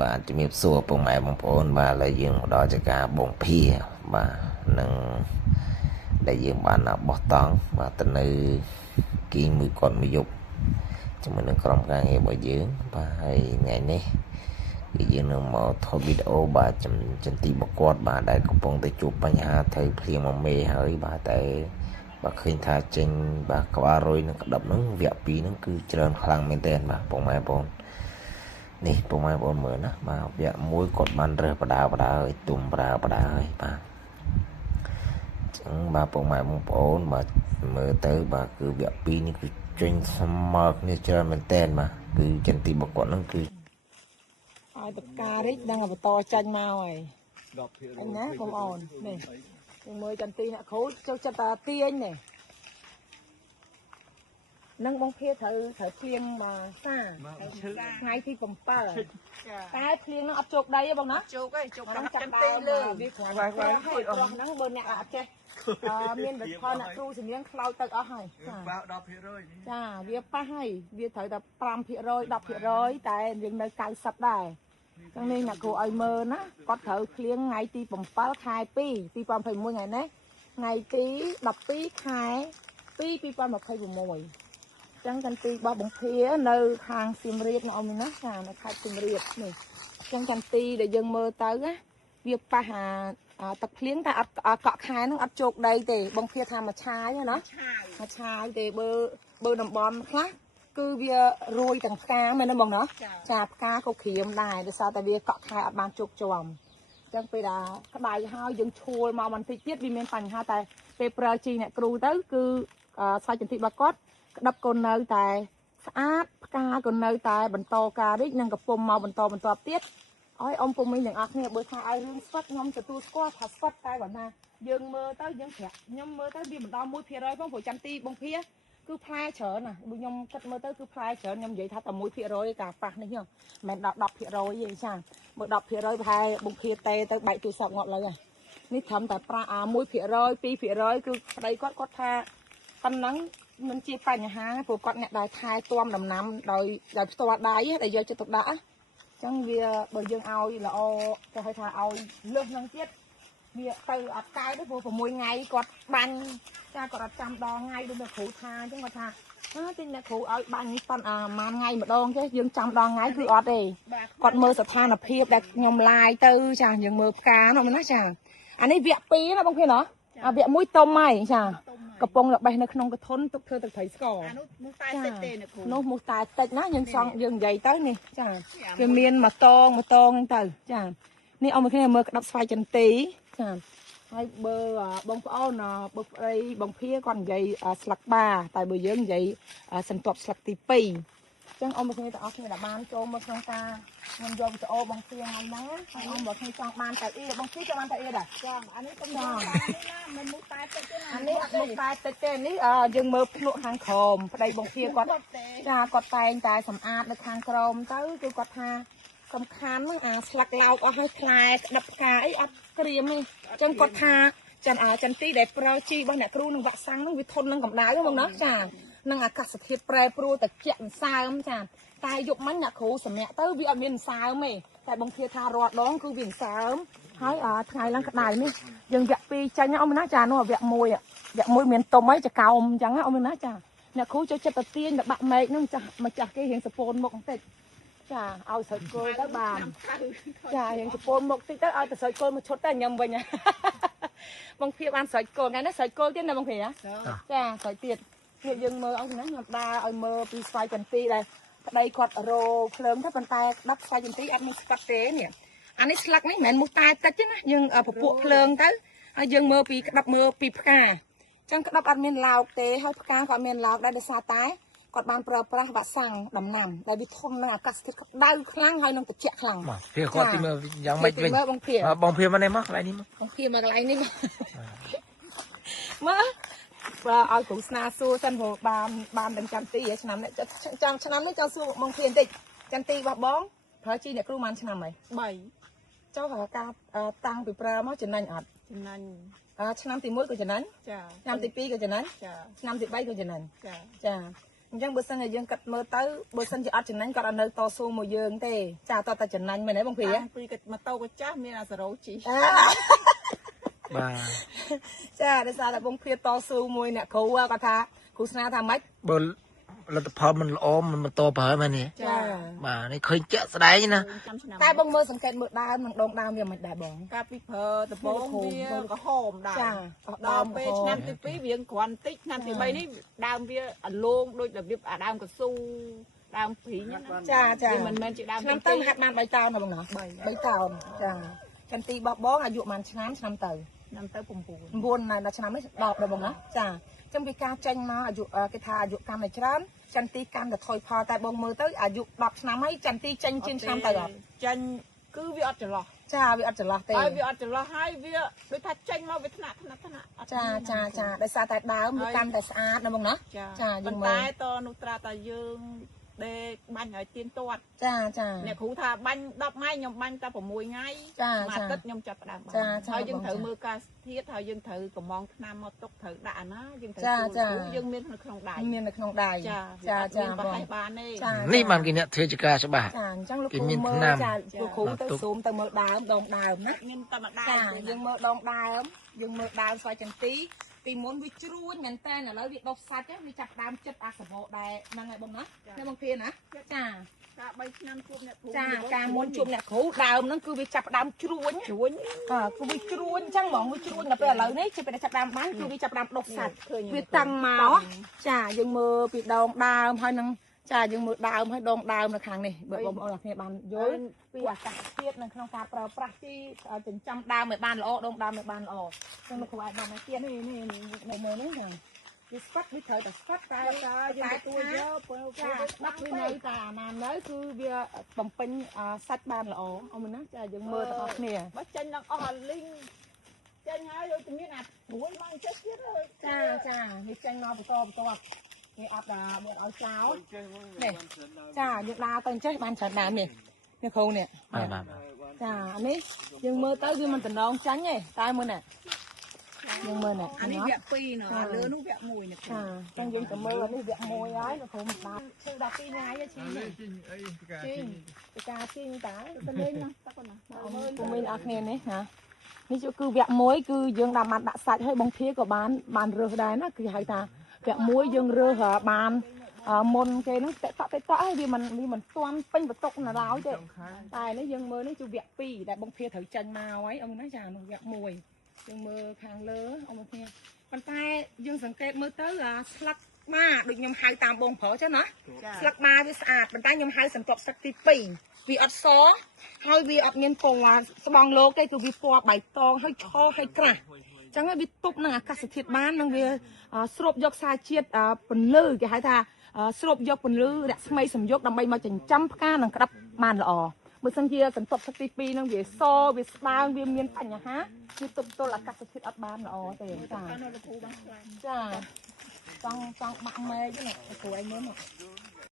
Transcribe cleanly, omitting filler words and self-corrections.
បាទជំរាបសួរពុកម៉ែបងប្អូនបាទឥឡូវយើងមកដល់ចកាបងភាបាទនឹងដែលយើងបានបោះតង់បាទទៅនៅគីងមួយគាត់មួយយប់ជាមួយនឹងក្រុមការងាររបស់យើងបាទហើយថ្ងៃនេះគឺយើងនឹងមកថតវីដេអូបាទចន្ទីបគាត់បាទដែលកំពុងតែជួបបញ្ហាត្រូវភ្លៀងមកមេហើយបាទតែបាទឃើញថាចេញបាទក្បាលរយនឹងក្តាប់ហ្នឹងវគ្គ2ហ្នឹងគឺច្រើនខ្លាំងមែនទែនបាទពុកម៉ែបងប្អូននេះពុកម៉ែបងប្អូនមើលណាបាទវគ្គ1គាត់បានរើសបដាហើយទុំបដាហើយបាទចឹងបាទពុកម៉ែបងប្អូនបាទមើលទៅបាទគឺវគ្គ2នេះគឺចេញស្មើគ្នាច្រើនមែនទែនបាទគឺចន្ទីបគាត់ហ្នឹងគឺឲ្យបការិចដឹងបន្តចាញ់មកហើយអញណាបងប្អូននេះមើលចន្ទីអ្នកគ្រូចូលចិត្តតាទាញនេះនឹងបងភៀត្រូវភ្លៀងមកសាថ្ងៃទី7តែភ្លៀងនឹងអត់ជោគដីទេបងណាជោគទេជោគដល់ចន្ទីលើវាខ្លាំងហើយប្រុសហ្នឹងបើអ្នកអត់ចេះមានវិផលអ្នកគ្រូជំនាញខ្លោចទៅអស់ហើយចាចាវាប៉ះហើយវាត្រូវតែ5% 10% តែយើងនៅ90ដែរចឹងនេះអ្នកគ្រូឲ្យមើលណាគាត់ត្រូវភ្លៀងថ្ងៃទី7ខែ2 2021ថ្ងៃនេះថ្ងៃទី12ខែ2 2026ចឹងចន្ទីរបស់បងភានៅខាងសៀមរាបនៅអមណាចានៅខេត្តសៀមរាបនេះចឹងចន្ទីដែលយើងមើលទៅណាវាប៉ះទឹកភ្លៀងតែអត់កក់ខែហ្នឹងអត់ជោគដីទេបងភាថាមួយឆាយណាមួយឆាយទេបើតំបន់ខ្លះគឺវារួយទាំងផ្កាមែនទេបងណាចាផ្កាក៏ក្រៀមដែរដោយសារតែវាកក់ខែអត់បានជោគជាំចឹងពេលដែលក្តៅហើយយើងឈួលមកបន្តិចទៀតវាមានបញ្ហាតែពេលប្រើជីអ្នកគ្រូទៅគឺស្វ័យចន្ទីរបស់គាត់ក្តាប់ក៏នៅតែស្អាតផ្កាក៏នៅតែបន្តការរីកនិងកំពុំមកបន្តទៀតឲ្យអ៊ំពុំមីងទាំងអស់គ្នាបើថាឲ្យរឿងស្វិតខ្ញុំទទួលស្គាល់ថាស្វិតតែបើណាយើងមើលទៅយើងប្រាប់ខ្ញុំមើលទៅវាមិនដល់ 1% ផងព្រោះចន្ទីបងភាគឺផ្លែច្រើនណាបើខ្ញុំគិតមើលទៅគឺផ្លែច្រើនខ្ញុំនិយាយថាតែ 1% ការប៉ះនេះមិនមែនដល់ 10% ទេចាមើល 10% ប្រហែលបងភាទេទៅបែកទូរស័ព្ទងាប់លើហើយនេះត្រឹមតែ1% 2% គឺប្តីគាត់ថាប៉ុណ្ណឹងមិនជាបញ្ហាព្រោះគាត់អ្នកដែលថែទាំដំណាំដោយផ្ទាល់ដៃដែលយកចិត្តទុកដាក់អញ្ចឹងវាបើយើងឲ្យល្អគេហៅថាឲ្យលើសនឹងទៀតវាទៅអត់កើតទេព្រោះ6ថ្ងៃគាត់បាញ់ចាគាត់អត់ចាំដល់ថ្ងៃដូចអ្នកគ្រូថាអញ្ចឹងគាត់ថាទីអ្នកគ្រូឲ្យបាញ់នេះប៉ុន្មានថ្ងៃម្ដងទេយើងចាំដល់ថ្ងៃគឺអត់ទេគាត់មើលស្ថានភាពដែលខ្ញុំឡាយទៅចាយើងមើលផ្កានោះណាចាអានេះវគ្គ2ណាបងភីណាវគ្គ1តុំហើយចាកំពុងរបេះនៅក្នុងកធុនទុកធ្វើទឹកត្រីស្ករអានោះមូសតែតិចទេអ្នកគ្រូនោះមូសតែតិចណាយើងនិយាយទៅនេះចាវាមានមួយតងហ្នឹងទៅចានេះអមគ្នាមើលក្តាប់ស្វាយចន្ទីចាហើយបើបងប្អូនបើប្តីបងភាគាត់និយាយស្លឹកបាតែបើយើងនិយាយសន្ទាប់ស្លឹកទី2អញ្ចឹងអមគ្នាទាំងអស់គ្នាដែលបានចូលមកក្នុងការខ្ញុំយកវីដេអូបងភាហ្នឹងណាហើយអមមកគ្នាចង់បានតែអ៊ីបងភាចង់បានតែអ៊ីដែរចាអានេះខ្ញុំចង់បាននេះណាមិនមូសតែតិចទេណាអានេះអត់មូសតែតិចទេនេះយើងមើលភ្នក់ខាងក្រោមប្តីបងភាគាត់ចាគាត់តែងតែសម្អាតនៅខាងក្រោមទៅគឺគាត់ថាសំខាន់ហ្នឹងស្លឹកឡោកអស់ហើយផ្លែក្តាប់ផ្កាអីអត់ក្រៀមទេអញ្ចឹងគាត់ថាចន្ទីដែលប្រើជីរបស់អ្នកគ្រូនឹងវ៉ាក់សាំងហ្នឹងវាធន់នឹងកម្ដៅហ្នឹងណាចានឹងអាកាសធាតុប្រែប្រួលត្រជាក់សើមចាតែយប់មិញអ្នកគ្រូសម្រាប់ទៅវាអត់មានសើមទេតែបងភាថារាល់ដងគឺវាសើមហើយថ្ងៃឡើងក្តៅនេះយើងវគ្គ2ចាញ់អ៊ំណាចានោះវគ្គ1មានតុំហើយចកោមអញ្ចឹងអ៊ំណាចាអ្នកគ្រូចូលចិត្តទៅទាញទៅបាក់មែកហ្នឹងម្ចាស់គេរៀងសពូនមុខបន្តិចចាឲ្យស្រូវគល់ទៅបានចារៀងសពូនមុខតិចទៅឲ្យទៅស្រូវគល់មួយឈុតទៅញ៉ាំវិញបងភាបានស្រូវគល់ថ្ងៃនេះស្រូវគល់ទៀតណាបងភាចាស្រូវទៀតនេះយើងមើលអស់ណាខ្ញុំដើរឲ្យមើលពីស្វាយចន្ទីដែលប្តីគាត់រោភ្លើងទៅប៉ុន្តែដាប់ស្វាយចន្ទីអត់មានស្កាត់ទេនេះអានេះស្លឹកនេះមិនមែនមូសតែតិចទេណាយើងពពួកភ្លើងទៅហើយយើងមើលពីក្តាប់មើលពីផ្កាអញ្ចឹងក្តាប់អត់មានឡោកទេហើយផ្កាក៏អត់មានឡោកដែរដោយសារតែគាត់បានប្រើប្រាស់វ៉ាក់សាំងដំណាំដែលវាធន់នឹងអាកាសធាតុក្តៅខ្លាំងហើយនឹងត្រជាក់ខ្លាំងវាគាត់ទីមើលយ៉ាងម៉េចវិញបងភាមកនេះមកកន្លែងនេះមកបងភាមកកន្លែងនេះមើលបើឲ្យគ្រូស្នាសួរសិនព្រោះបានដឹងចន្ទីឆ្នាំនេះឆ្នាំនេះចង់សួរបងភាបន្តិចចន្ទីរបស់បងប្រើជីអ្នកគ្រូបានឆ្នាំហើយ3ចុះការតាំងពីប្រើមកចំណេញអត់ចំណេញឆ្នាំទី1ក៏ចំណេញចាឆ្នាំទី2ក៏ចំណេញចាឆ្នាំទី3ក៏ចំណេញចា chẳng bữa sinh là dương cật mơ tới bữa sinh chỉ ăn chừng nánh còn ăn nơi to su mùi dương thế chả to ta chừng nánh mày nấy bông phì á mà tàu cái chá mình là rau chỉ chả để sao là bông phì to su mùi nè cú có tha cú sna tha mấy bờ là tập hợp mình ôm mình to bờ mà nè mà này khơi chợ đấy nè tai bông mơ sẵn kẹt mưa đào mình đông đào mình đại bóng cà phê phở tập bông bia có hòm đào đào về năm tỷ phí viện quan tích năm tỷ bảy ní đào bia ăn luôn đôi là bia đào cao su đào phí nhá chà mình chỉ đào năm tới hạt man bảy tàu nè bông nọ bảy tàu chà chân ti bó bó là dụ màn năm tới buồn này là năm mấy đọt rồi bông nọ chà trong cái ca tranh mà dụ cái thà dụ cam này chán chân ti cam là thôi phò tại bông mơ tới dụ đọt năm ấy chân ti tranh trên năm tới rồi tranh cứ việc trở lọ chà việc trở lọ tê việc trở lọ hai việc đối thật tranh mà việc thằng chà để xa tại đào mới cam tại xa nó bông nọ chà nhưng mà tai to nút ra ta dương để bánh ở tiên tuột chà nè cụ thà bánh đập ngay nhom bánh ta phải mùi ngay mà tất nhom chặt đạm thôi dương thử mưa ca thiết thôi dương thử còn mong nam một túc thử đạ nó dương thử dương miên là không đài chàนี่มันกินเนี่ยเธอจะกล้าใช่ป่ะ trong lúc mơ chà cụ tới xuống tới mơ đào đòn đào nè dương mơ đòn đào dương mơ đào xoay chân tí vì muốn vi chuối nhận tên là lấy việc đọc sạch á vi chặt đam chất sập bộ đài mang lại bông nó nghe bông kia nè chà ca muốn chụp nè khổ đào nó cứ vi chặt đam chuối cứ vi chuối chẳng mỏng vi chuối là bây giờ lấy đấy chỉ phải chặt đam bán cứ vi chặt đam đọc sạch vi tăng máu chà dương mơ vi đòn đào hơi năng chà dương mơ đào hơi đòn đào là hàng này bởi bông là nghe bàn dối vì cả tiết là không ta pro practi chừng trăm đào mười bàn lọ đòn đào mười bàn lọ nhưng mà không ai bàn này kia này mơ nữa rằng đi phát đi thời phát tại tôi nhớ bắt đi nơi ta làm đấy cứ bia bồng pin sách bàn lọ ông mình nói chà dương mơ ta nè bắt chân đang linh chân hai rồi tự nhiên à mũi mang chết chết rồi chà như chân nó toนี่อับดาบนเอาเช้าเนี่ยจ้ายุดาตอนเช้าบ้านฉันน้ำเนี่ยเนี่ยเขาเนี่ยจ้าอันนี้ยังมือเต้าคือมันจะน้องชั้นไงตายมือน่ะยังมือน่ะ อันนี้เบียปีเนาะเลือนุ่งเบียมวยเนี่ยจังยังจะมืออันนี้เบียมวยไอ้เขามันตาชื่อดาปีนายอะชิงกาชิงตาเป็นเล่นนะสักคนนะกูมีอักเนียนี่ฮะนี่จะคือเบียมวยคือยังดามันดาใส่ให้บางทีก็บ้านเรือได้นะคือให้ตาแบบมวยยังเรือหาบานมนเกนั่งเตะต่อให้ดีมันต้อนเป็นประตูน่ะร้าวเจ้ตายนี่ยังมือนี่จูเบียปีแต่บางเพียถือจันมาไว้เอาน้าจ่ามันแบบมวยยังมือคางเลือเอามาเพียปันใต้ยังสังเกตมือเต๋อสลักมาดึงยำไฮตามบงเผาใช่ไหมสลักมาวิสอาดปันใต้ยำไฮสังเกตสักทีปีวีอัดซอให้วีอัดเมียนปงสบองโลกได้คือวีปัวใบตองให้ช่อให้กระจังไงวิตุบนั่งอากาศถิตบ้านนั่งเวียสรุปยกสายเชียดปนลือแกให้ท่าสรุปยกปนลือเด็กสมัยสมยกดำใบมาจังจำก้านังกรับมันละอ๋อเมื่อสังเกตกันตบสติปีนั่งเวียโซเวียสบางเวียเมียนปัญญาฮะวิตุบตัวอากาศถิตอับบ้านละอ๋อแต่จ้าต้องบังเมย์ด้วยเนี่ยสวยเนื้อเนี่ย